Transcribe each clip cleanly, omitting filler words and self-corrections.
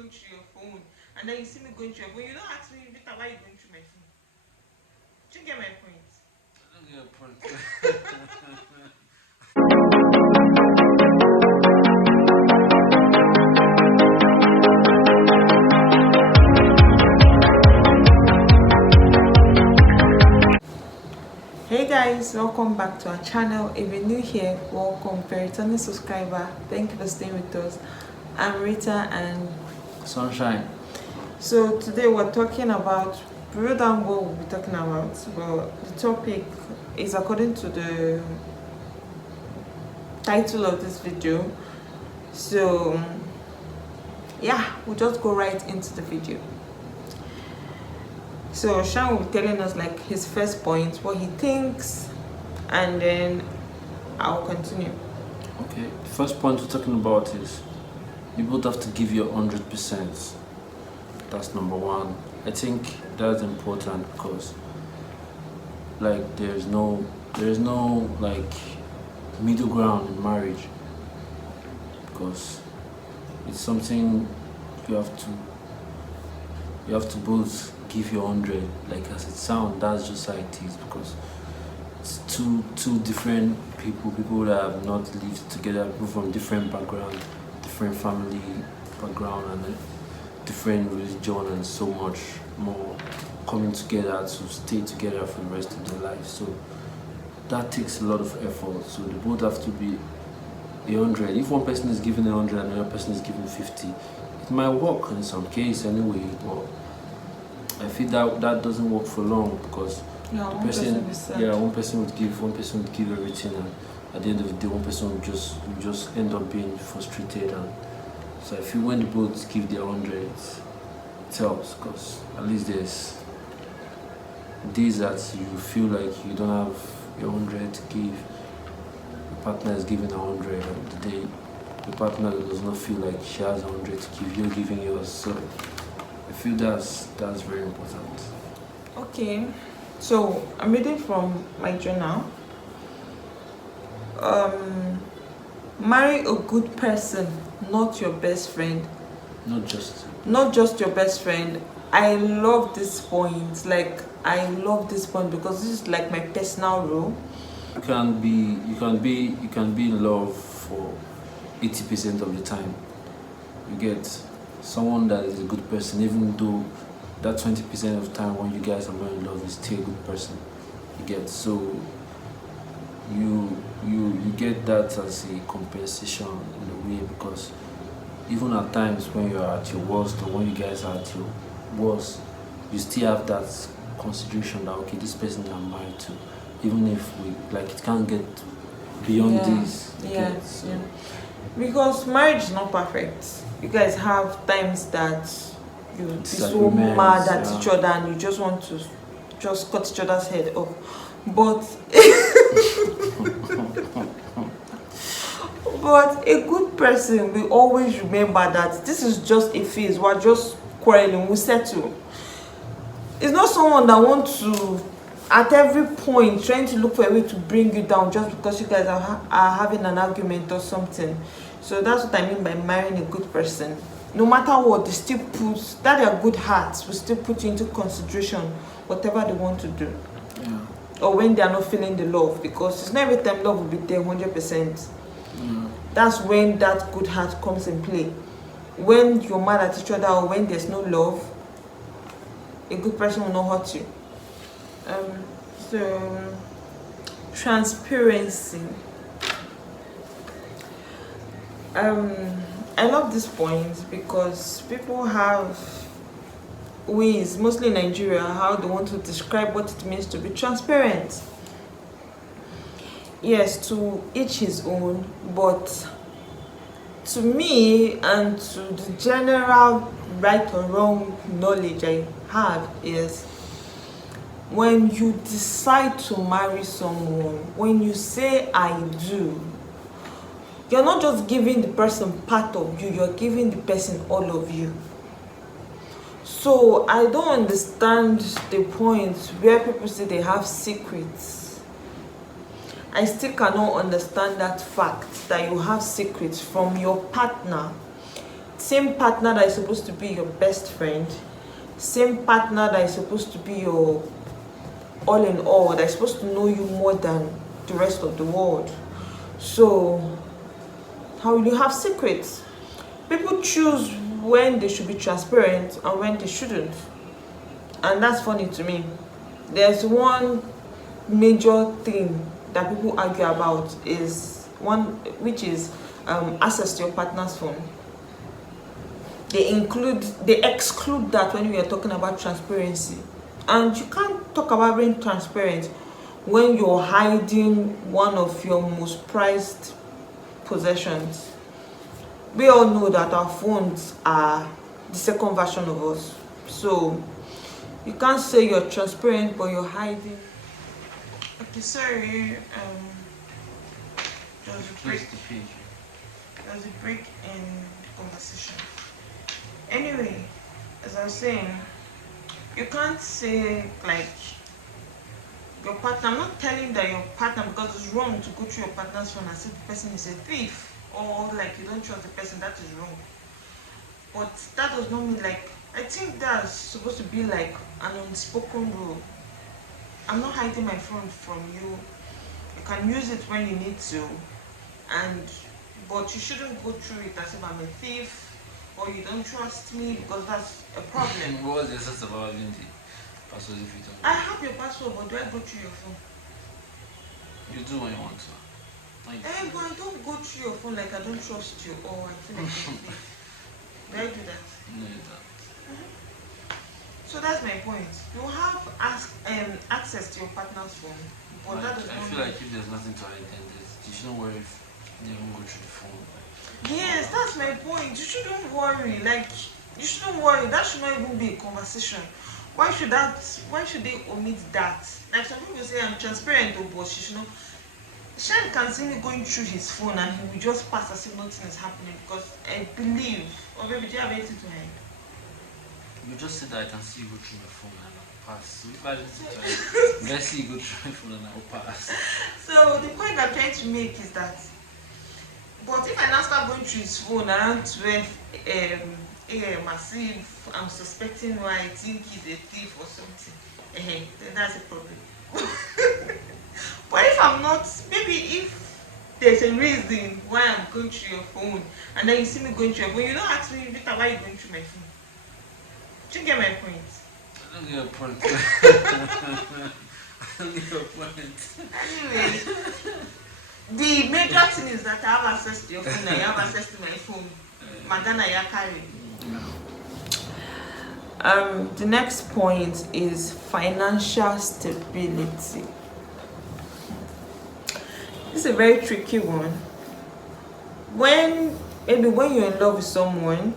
going through your phone, and then you see me going through your phone, you don't ask me, Victor, why are you going through my phone? Do you get my point? I don't get your point. Hey guys, welcome back to our channel. If you're new here, welcome. If you're a returning subscriber, thank you for staying with us. I'm Rita and Sunshine. so today we're talking about, brew down what we'll be talking about. Well, the topic is according to the title of this video. So yeah, we'll just go right into the video. So Sean will be telling us like his first point, what he thinks, and then I'll continue. Okay, the first point we're talking about is you both have to give your 100%. That's number one. I think that's important because like there's no like middle ground in marriage, because it's something you have to both give your 100. Like as it sounds, that's just how it is, because it's two different people that have not lived together, people from different background, different family background, and different religion, and so much more coming together to stay together for the rest of their life. So that takes a lot of effort. So they both have to be 100. If one person is giving 100 and another person is giving 50, it might work in some case anyway, but I feel that doesn't work for long, because Yeah, one person would give everything, and at the end of the day one person would just end up being frustrated. And so I feel when they both give their 100, it helps, because at least there's days that you feel like you don't have your 100 to give, your partner is giving 100, and the day the partner does not feel like she has 100 to give, you're giving yours. So I feel that's very important. Okay, so I'm reading from my journal. Marry a good person, not your best friend. Not just Not just your best friend. I love this point. Like I love this point because this is like my personal rule. you can be in love for 80% of the time. You get someone that is a good person, even though that 20% of the time when you guys are not in love is still a good person. You get, so you get that as a compensation in a way, because even at times when you're at your worst, or when you guys are at your worst, you still have that consideration that okay, this person I'm married to, even if we like it can't get beyond this. You get, so. Yeah. Because marriage is not perfect. You guys have times that you be so Disagreements, mad at yeah. each other and you just want to just cut each other's head off. But but a good person will always remember that this is just a phase. We're just quarreling, we'll settle. It's not someone that wants to at every point trying to look for a way to bring you down just because you guys are having an argument or something. So that's what I mean by marrying a good person. No matter what, they still put that their good hearts will still put you into consideration whatever they want to do. Yeah. Or when they are not feeling the love, because it's not every time love will be there 100%. That's when that good heart comes in play. When you're mad at each other or when there's no love, a good person will not hurt you. So transparency. I love this point because people have ways, mostly in Nigeria, how they want to describe what it means to be transparent. Yes, to each his own, but to me and to the general right or wrong knowledge I have is when you decide to marry someone, when you say I do, you're not just giving the person part of you, you're giving the person all of you. So I don't understand the point where people say they have secrets. I still cannot understand that fact that you have secrets from your partner same partner that is supposed to be your best friend, same partner that is supposed to be your all in all, that is supposed to know you more than the rest of the world. So how will you have secrets? People choose when they should be transparent and when they shouldn't, and that's funny to me. There's one major thing that people argue about is one, which is access to your partner's phone. They exclude that when we are talking about transparency, and you can't talk about being transparent when you're hiding one of your most prized possessions. We all know that our phones are the second version of us, so you can't say you're transparent but you're hiding. Okay, sorry. There was a break in the conversation. Anyway, as I was saying, you can't say like your partner. I'm not telling that your partner, because it's wrong to go through your partner's phone and say the person is a thief or like you don't trust the person. That is wrong. But that does not mean like, I think that's supposed to be like an unspoken rule. I'm not hiding my phone from you. You can use it when you need to, but you shouldn't go through it as if I'm a thief or you don't trust me, because that's a problem. What was the essence of having the password if you don't? I have your password, but do I go through your phone? You do when you want to. But I don't go through your phone like I don't trust you or I feel like you're a thief. Do I do that? No, you don't. So that's my point. You have access to your partner's phone, but that does I not feel mean... like if there's nothing to hide, then you shouldn't worry if they even go through the phone. Yes, that's my point. You shouldn't worry. Like, you shouldn't worry. That should not even be a conversation. Why should they omit that? Like some people say I'm transparent, but she should not. Shine can see me going through his phone and he will just pass as if nothing is happening, because I believe, or maybe do you have anything to hide? You just said that I can see you go through my phone and I'll pass. So if I didn't let's see you go through my phone and I'll pass. So the point I'm trying to make is that, but if I now start going through his phone around 12 a.m. as if I'm suspecting why I think he's a thief or something, then that's a problem. But if I'm not, maybe if there's a reason why I'm going through your phone and then you see me going through your phone, you don't ask me, Victor, why are you going through my phone? Do you get my point? I don't get your point. I don't get your point. Anyway, the major thing is that I have access to your phone and you have access to my phone. Madana Yakari. The next point is financial stability. This is a very tricky one. When you're in love with someone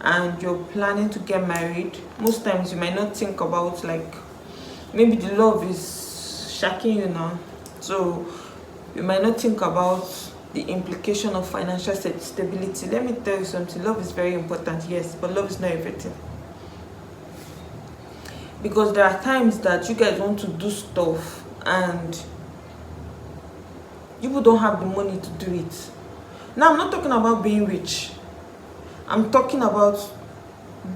and you're planning to get married, most times you might not think about, like, maybe the love is shaking you now, so you might not think about the implication of financial stability. Let me tell you something. Love is very important, yes, but love is not everything. Because there are times that you guys want to do stuff and you don't have the money to do it. Now, I'm not talking about being rich. I'm talking about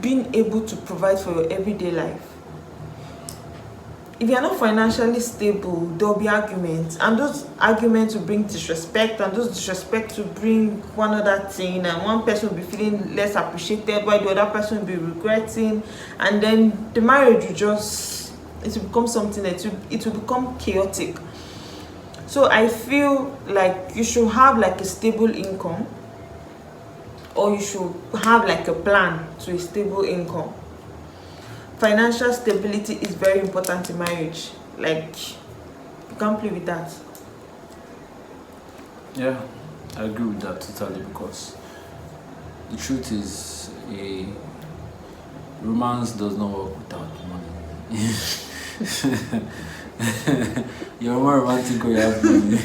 being able to provide for your everyday life. If you're not financially stable, there'll be arguments, and those arguments will bring disrespect, and those disrespect will bring one other thing, and one person will be feeling less appreciated while the other person will be regretting, and then the marriage will become something that it will become chaotic. So I feel like you should have like a stable income, or you should have like a plan to a stable income. Financial stability is very important in marriage. Like, you can't play with that. Yeah, I agree with that totally, because the truth is, a romance does not work without money. You're more romantic when you have money.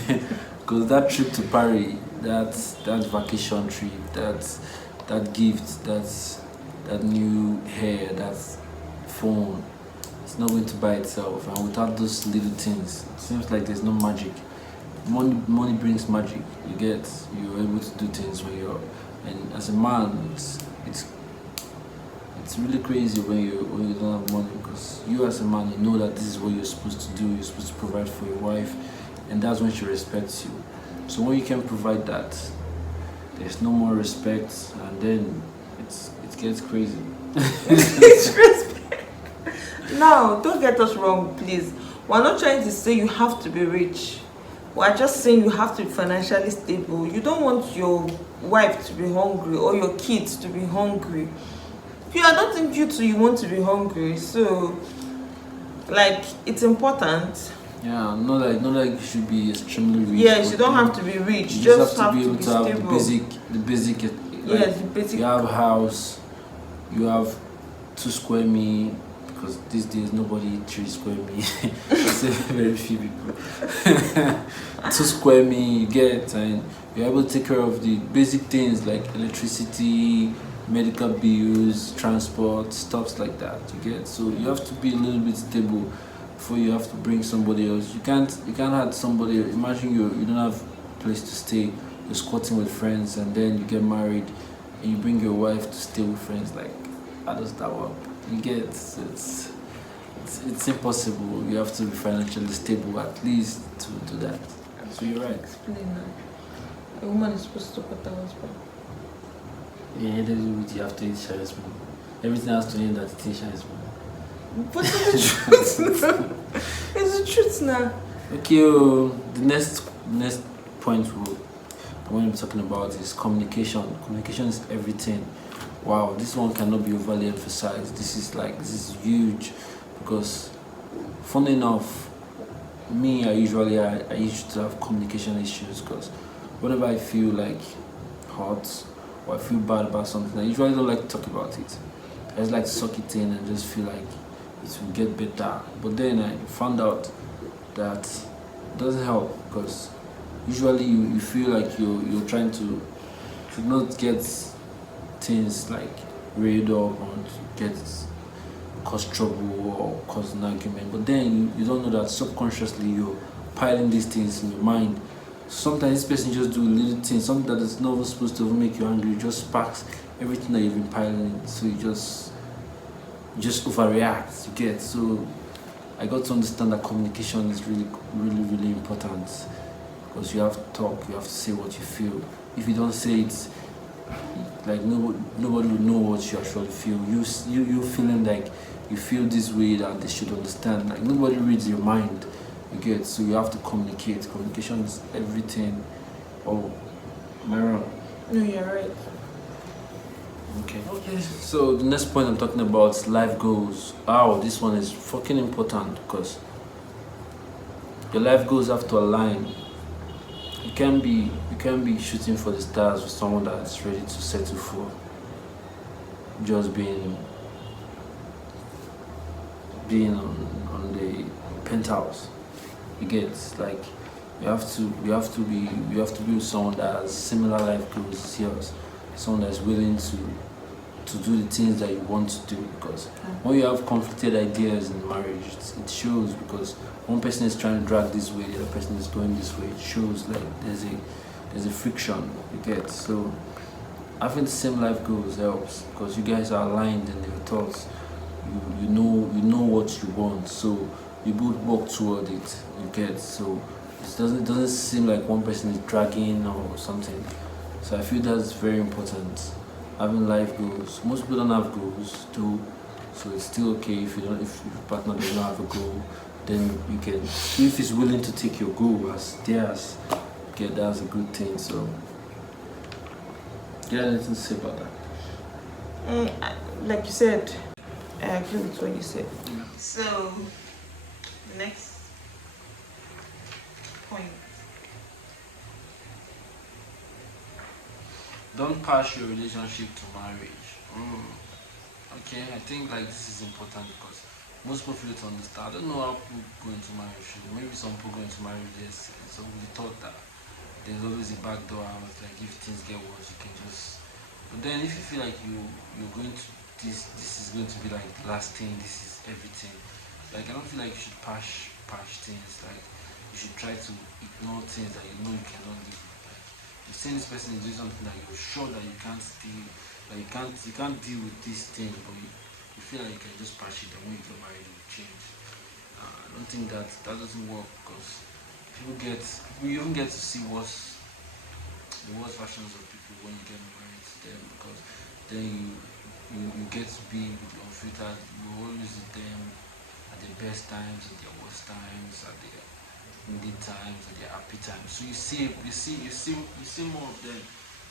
Because that trip to Paris, that vacation trip, that gift, that new hair, that phone, it's not going to buy itself. And without those little things, it seems like there's no magic. Money brings magic. You're able to do things when you're And as a man, it's really crazy when you don't have money, because you as a man, you know that this is what you're supposed to do. You're supposed to provide for your wife, and that's when she respects you. So when you can provide that, there's no more respect, and then it gets crazy. Now, don't get us wrong, please. We're not trying to say you have to be rich. We're just saying you have to be financially stable. You don't want your wife to be hungry or your kids to be hungry. I don't think you two, you want to be hungry. So, like, it's important. Yeah, not like you should be extremely rich. Yes, you don't have to be rich. You just have to be able to stable. have the basic. Yes, the basic. You have a house, you have 2 square meal, because these days nobody eat 3 square meal. It's very few people. 2 square meal you get, and you're able to take care of the basic things like electricity, medical bills, transport, stuffs like that. You get, so you have to be a little bit stable before you have to bring somebody else. You can't have somebody. Imagine you don't have a place to stay. You're squatting with friends, and then you get married, and you bring your wife to stay with friends. Like, how does that work? You get, it's impossible. You have to be financially stable at least to do that. So you're right. Explain that. A woman is supposed to support her husband. Yeah, you have to eat Shai's money. Everything has to end that it is Shai's money. But it's the truth now. It's the truth now. Okay, the next point we're going to be talking about is communication. Communication is everything. Wow, this one cannot be overly emphasized. This is huge, because funny enough, me, I used to have communication issues, because whenever I feel like hot or I feel bad about something, I usually don't like to talk about it. I just like to suck it in and just feel like it will get better. But then I found out that it doesn't help, because usually you feel like you're trying to not get things like read up or cause trouble or cause an argument. But then you don't know that subconsciously you're piling these things in your mind. Sometimes this person just do a little thing, something that is not supposed to make you angry, just sparks everything that you've been piling. So you just overreact. You get, so I got to understand that communication is really, really, really important, because you have to talk, you have to say what you feel. If you don't say it, like nobody will know what you actually feel. You feeling like you feel this way that they should understand. Like, nobody reads your mind. You get, so you have to communicate. Communication is everything. Oh, am I wrong? No, you're right. Okay. So the next point I'm talking about is life goals. Wow, this one is fucking important, because your life goals have to align. You can't be shooting for the stars with someone that's ready to settle for just being on the penthouse. You get, like, you have to be with someone that has similar life goals as yours, someone that's willing to do the things that you want to do. Because when you have conflicted ideas in marriage, it shows, because one person is trying to drag this way, the other person is going this way. It shows like there's a friction. You get, so having the same life goals helps, because you guys are aligned in your thoughts. You know what you want, so you both work toward it. You get, so it doesn't seem like one person is dragging or something. So I feel that's very important, having life goals. Most people don't have goals too, so it's still okay if your partner doesn't have a goal. Then you can, if he's willing to take your goal as theirs, get, that's a good thing. So, you got anything to say about that? Like you said, I agree with what you said. So, the next point. Don't pass your relationship to marriage. Okay, I think like this is important, because most people fail to understand. I don't know how people go into marriage. Maybe some people go into marriage, yes, so we thought that there's always a back door out, like if things get worse, you can just. But then if you feel like you're going to this is going to be like the last thing, this is everything. Like, I don't feel like you should patch things. Like, you should try to ignore things that you know you cannot live with. You're seeing this person is doing something that you're sure that you can't deal, that you can't deal with this thing, but you feel like you can just patch it, and when you get married, it will change. I don't think that doesn't work because you even get to see the worst versions of people when you get married to them, because then you get to be with your unfiltered. You always with them at the best times, at their worst times, at their needy times, at their happy times. So you see more of them.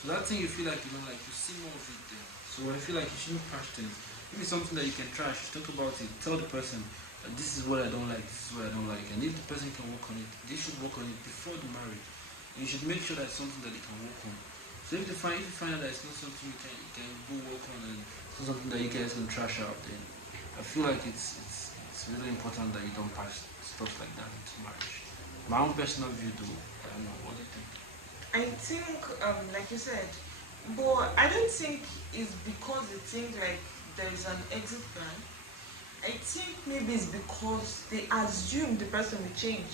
So that thing you feel like you don't like, you see more of it then. So I feel like you shouldn't trash things. If it's something that you can trash, talk about it. Tell the person that this is what I don't like, this is what I don't like. And if the person can work on it, they should work on it before the marriage. And you should make sure that it's something that they can work on. So if you find out that it's not something you can go work on, and it's not something that you guys can trash out, then I feel like it's really important that you don't pass stuff like that into marriage. My own personal view though, I don't know, what do you think? I think, like you said, but I don't think it's because they think like there is an exit plan. I think maybe it's because they assume the person will change.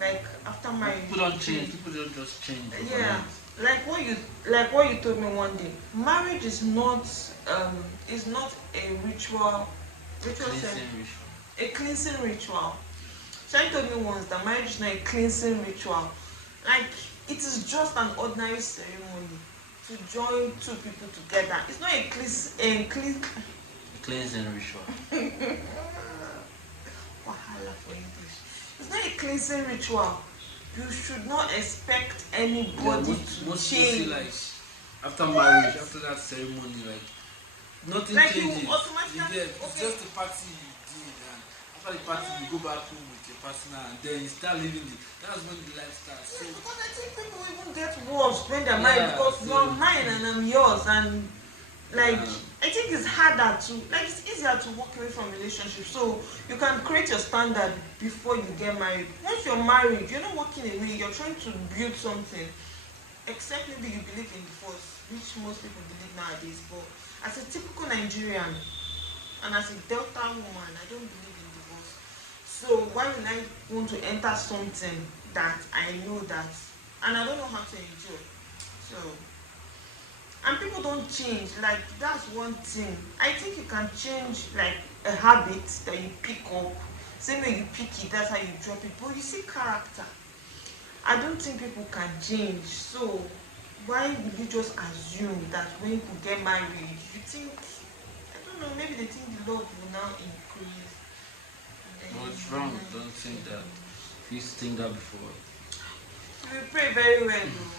Like after marriage, People don't change. People don't just change yeah, overnight. like what you told me one day. Marriage is not a ritual Cleansing ceremony, ritual. a cleansing ritual. So you told me once that marriage is not a cleansing ritual. Like it is just an ordinary ceremony to join two people together. It's not a clean Cleansing ritual. wahala for English. It's not a cleansing ritual. You should not expect Yeah, anybody most to people feel change. like after marriage, after that ceremony, like nothing Like you changes. You automatically get it's okay. just the party you did, and after the party you go back home with your partner, and then you start living it. That's when the life starts. So Yes, because I think people even get worse when they're married yeah, because so you're mine and I'm yours, and like yeah, I think it's harder to like it's easier to walk away from relationships. So you can create your standard before you get married. Once you're married, you're not walking away, you're trying to build something. Except maybe you believe in divorce, which most people believe nowadays. But as a typical Nigerian and as a Delta woman, I don't believe in divorce. So why would I want to enter something that I know that and I don't know how to endure? So and people don't change, like that's one thing. I think you can change like a habit that you pick up. Same way you pick it, that's how you drop it. But you see character. I don't think people can change. So why would you just assume that when you get married, you think I don't know, maybe they think the love will now increase. no, Then it's wrong. Don't think that. If you used to think that before, you will pray very well though.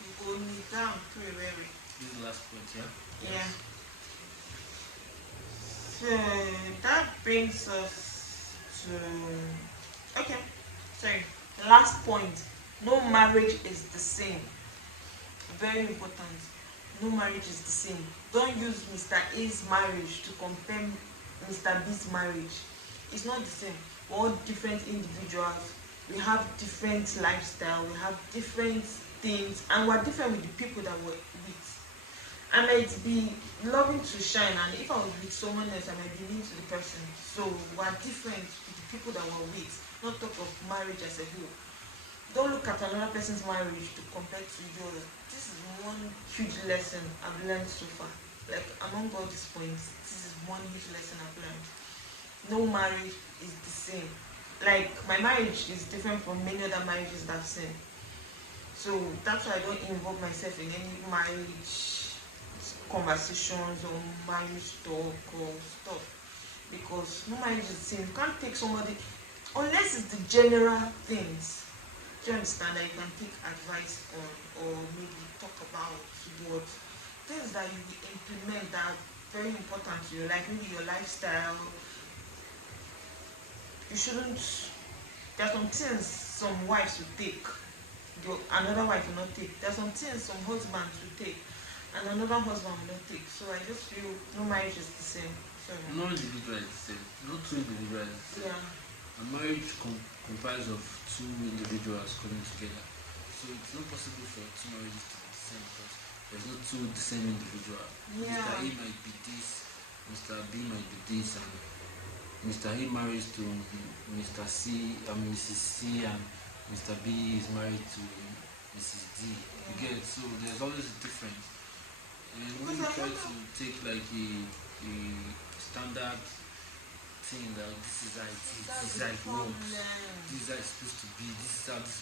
You go kneel down, pray very well. this is the last point, yeah. Yeah. Yes. So that brings us to okay. Sorry. Last point. No marriage is the same. Very important. No marriage is the same. Don't use Mr. A's marriage to compare Mr. B's marriage. It's not the same. We're all different individuals. We have different lifestyle. We have different things, and we're different with the people that we're with. I might be loving to shine, and if I was with someone else, I might be mean to the person. So we're different with the people that we're with. Not talk of marriage as a whole. Don't look at another person's marriage to compare to yours. This is one huge lesson I've learned so far. Like among all these points, this is one huge lesson I've learned. No marriage is the same. Like my marriage is different from many other marriages that I've seen. So that's why I don't involve myself in any marriage conversations or marriage talk or stuff. Because no marriage is the same. You can't take somebody unless it's the general things. Do you understand that you can take advice on or maybe talk about what things that you will implement that are very important to you, like maybe your lifestyle. You shouldn't there are some things some wives will take, another wife will not take. There are some things some husbands will take and another husband will not take. So I just feel no marriage is the same. Sorry. No individual is the same. No two individuals is the same. Yeah. A marriage comprises of two individuals coming together. So it's not possible for two marriages to be the same because there's no two the same individual. Yeah. Mr. A might be this, Mr. B might be this, and Mr. A marries to Mr. C and Mrs. C, and Mr. B is married to this is D. You get it? So there's always a difference. And when Because you I try wonder. to take like a standard thing that this is how it is, this That's is the how it works, problem. this is how it's supposed to be, this is how this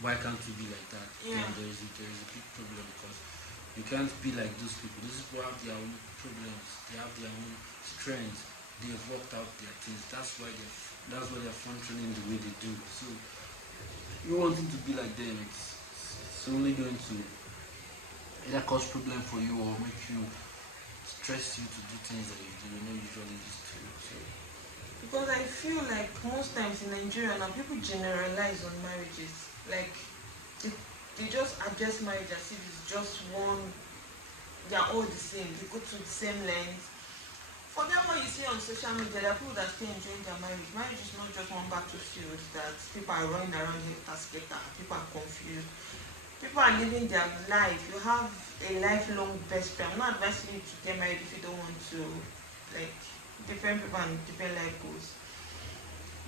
why can't we be like that? Yeah. Then there is a big problem because you can't be like those people. Those people have their own problems, they have their own strengths, they've worked out their things. That's why they're functioning the way they do. So you wanting to be like them, it's only going to either cause problem for you or make you stress you to do things that you not usually used to. So Because I feel like most times in Nigeria now people generalize on marriages. Like they, they just address marriage as if it's just one, they're all the same, they go to the same length. For them, what you see on social media, there are people that still enjoying their marriage. Marriage is not just one battlefield that people are running around here, tasketa, people are confused. People are living their life. You have a lifelong best friend. I'm not advising you to get married if you don't want to. Like, different people and different life goals.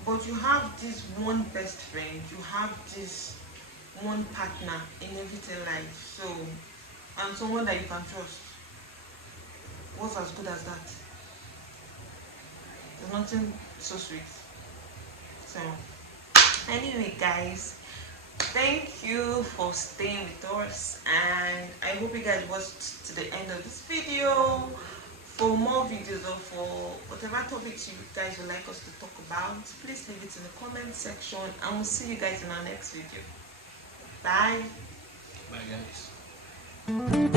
But you have this one best friend. You have this one partner in everything life. So, and someone that you can trust. What's as good as that? There's nothing so sweet. So, anyway, guys, thank you for staying with us, and I hope you guys watched to the end of this video. For more videos or for whatever topics you guys would like us to talk about, please leave it in the comment section, and we'll see you guys in our next video. Bye. bye guys.